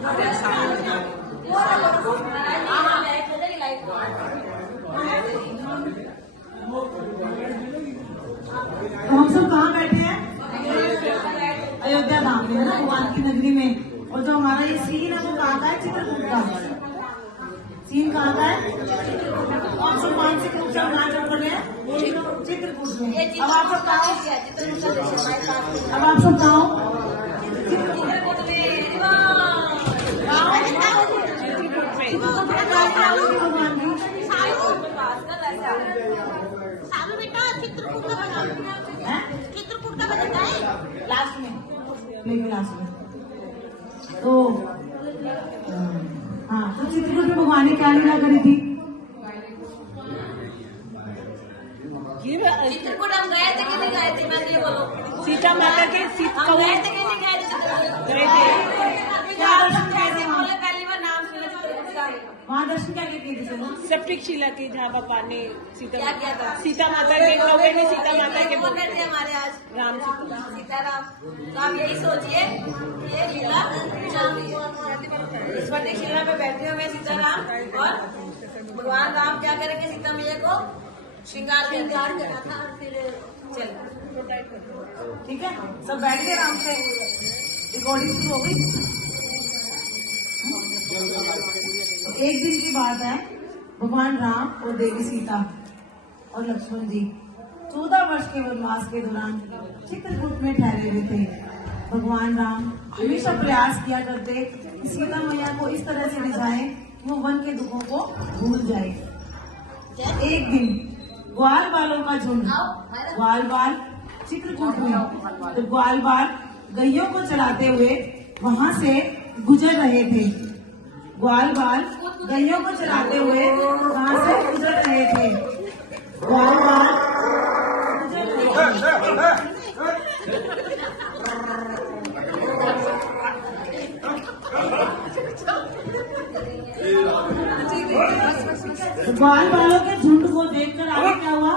हम सब कहाँ बैठे हैं? अयोध्या धाम में, है ना, भगवान की नगरी में। और जो हमारा ये सीन है वो कहाँ का है? चित्रकूट का सीन कहाँ का है? ऑप्शन 5 से कुछ नाम कर रहे हैं चित्रकूट में। अब आप सब कहाँ? अब आप सब कहाँ? चित्रकूट का बजट है लास्ट में, लेकिन लास्ट में तो हाँ, तो चित्रकूट में भगवान ने क्या लीला करी थी? चित्रकूट हम गए थे कि नहीं गए थे? मैं ये बोलो, सीता माता के हम गए थे कि नहीं गए थे? गए थे। बोले पहली बार नाम सुना चित्रकूट का। वहाँ दर्शन क्या किए थे? सेप्टिक शिला के जहाँ भगवान ने क्या किया था? सीता माता के कौवे ने सीता माता के बोल रहे थे हमारे आज राम सीताराम। तो आप यही सोचिए ये लीला चल रही है। इस वक्त शिला पे बैठे हुए सीताराम और भगवान राम क्या करेंगे? सीता मैया को श्रृंगार करना था। फिर चल ठीक है, सब बैठ गए आराम से, रिकॉर्डिंग शुरू हो गई। तो एक दिन की बात है, भगवान राम और देवी सीता और लक्ष्मण जी 14 वर्ष के वनवास के दौरान चित्रकूट में ठहरे हुए थे। भगवान राम हमेशा प्रयास किया करते कि सीता मैया को इस तरह से रिझाएं कि वो वन के दुखों को भूल जाए। एक दिन ग्वाल बालों का झुंड ग्वाल बाल चित्रकूट में, तो ग्वाल बाल गैयों को चलाते हुए वहां से गुजर रहे थे। ग्वाल बाल गैयों को चलाते हुए वहां से गुजर रहे थे। ग्वाल बाल गुजर रहे थे। ग्वाल बालों के झुंड को देखकर आगे क्या हुआ?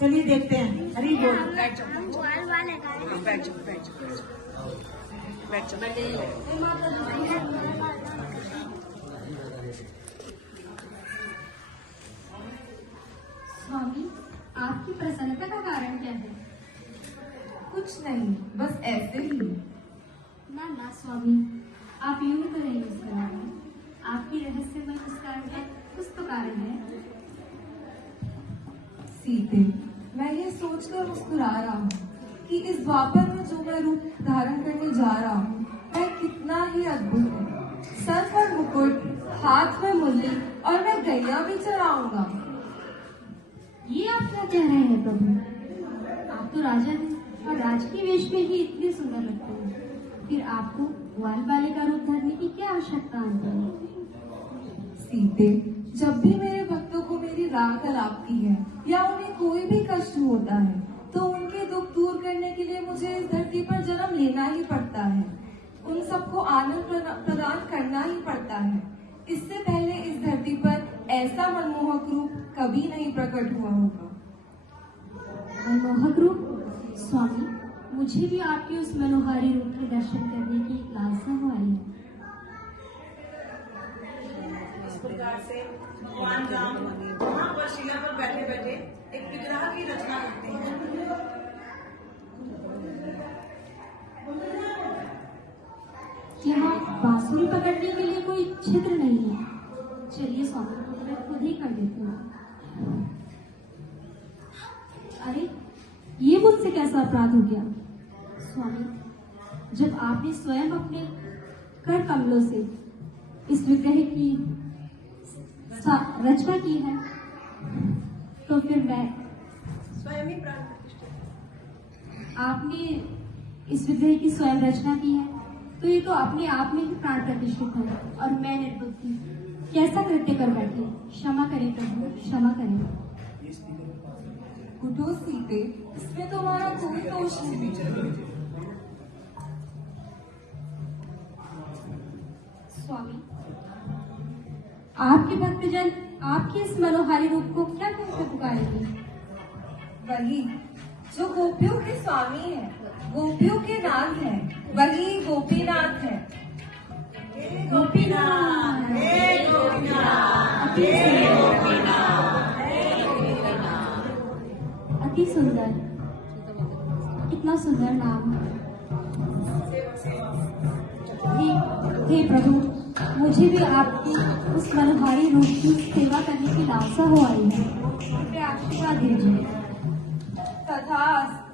चलिए देखते हैं। हरी बोल। स्वामी, आपकी प्रसन्नता का कारण क्या है? कुछ नहीं, बस ऐसे ही। ना ना स्वामी, आप यूं ही तो नहीं मुस्कुराए। आपकी रहस्यमय मुस्कान का कुछ तो कारण है। सीते, मैं ये सोचकर मुस्कुरा रहा हूँ कि इस द्वापर में जो मैं रूप धारण करने जा रहा हूँ वह कितना ही अद्भुत है। सर पर मुकुट, हाथ में मुरली और मैं गैया भी चलाऊंगा। ये आप क्या कह रहे हैं प्रभु? आप तो राजा हैं और राजकीय वेश में ही इतने सुंदर लगते हैं, फिर आपको ग्वाल बाले का रूप धरने की क्या आवश्यकता आती है? सीते, जब भी मेरे भक्तों को मेरी राह तलापती है या उन्हें कोई भी कष्ट होता है तो उनके दुख दूर करने के लिए मुझे इस धरती पर जन्म लेना ही पड़ता है। उन सबको आनंद प्रदान करना ही पड़ता है। इससे पहले इस धरती पर ऐसा मनमोहक रूप कभी नहीं प्रकट हुआ होगा। मनमोहक रूप? स्वामी, मुझे भी आपके उस मनोहारी रूप के दर्शन करने की लालसा हो आई है। इस प्रकार से भगवान राम वहाँ पर शिला पर बैठे बैठे एक विग्रह की रचना करते हैं। यहाँ बांसुरी पकड़ने के लिए कोई छिद्र नहीं है। चलिए स्वामी, मैं खुद ही कर देती हूँ। अरे, ये मुझसे कैसा अपराध हो गया? स्वामी, जब आपने स्वयं अपने कर कमलों से इस विग्रह की रचना की है, तो फिर मैं स्वयं ही प्राण प्रतिष्ठा। आपने इस विग्रह की स्वयं रचना की है, तो ये तो अपने आप में ही प्राण प्रतिष्ठित है और मैं निर्बुद्धि कैसा कृत्य कर बैठी। क्षमा करें प्रभु, क्षमा करें। उठो सीते, इसमें तुम्हारा कोई दोष नहीं। स्वामी, आपके भक्तजन आपके इस मनोहारी रूप को क्या कहकर पुकारेंगे? वही जो गोपियों के स्वामी है, गोपियों के नाथ है, वही गोपीनाथ है। गोपीनाथ हे गोपीनाथ हे गोपीनाथ हे गोपीनाथ। अति सुंदर, कितना सुंदर नाम। हे प्रभु, मुझे भी आपकी उस मनोहारी रूप की सेवा करने की लालसा हो आई है, कृपया आशीर्वाद दीजिए। तथास्तु।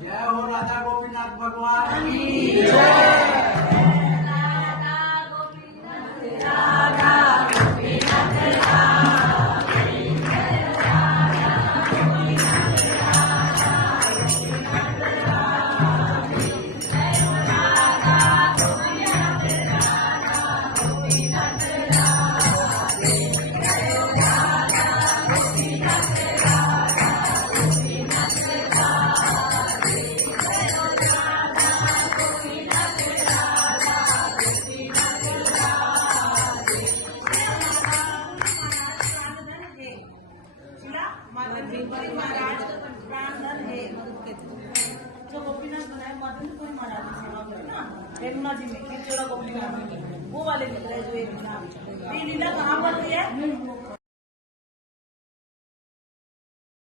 जय हो राधा गोपीनाथ भगवान की जय। महाराज प्राणधन है। जो गोपीनाथ बनाए मदन कोई महाराज की सेवा करे ना, यमुना जी में, गोपीनाथ वो वाले मिल रहे जो एक लीला कहाँ पर है?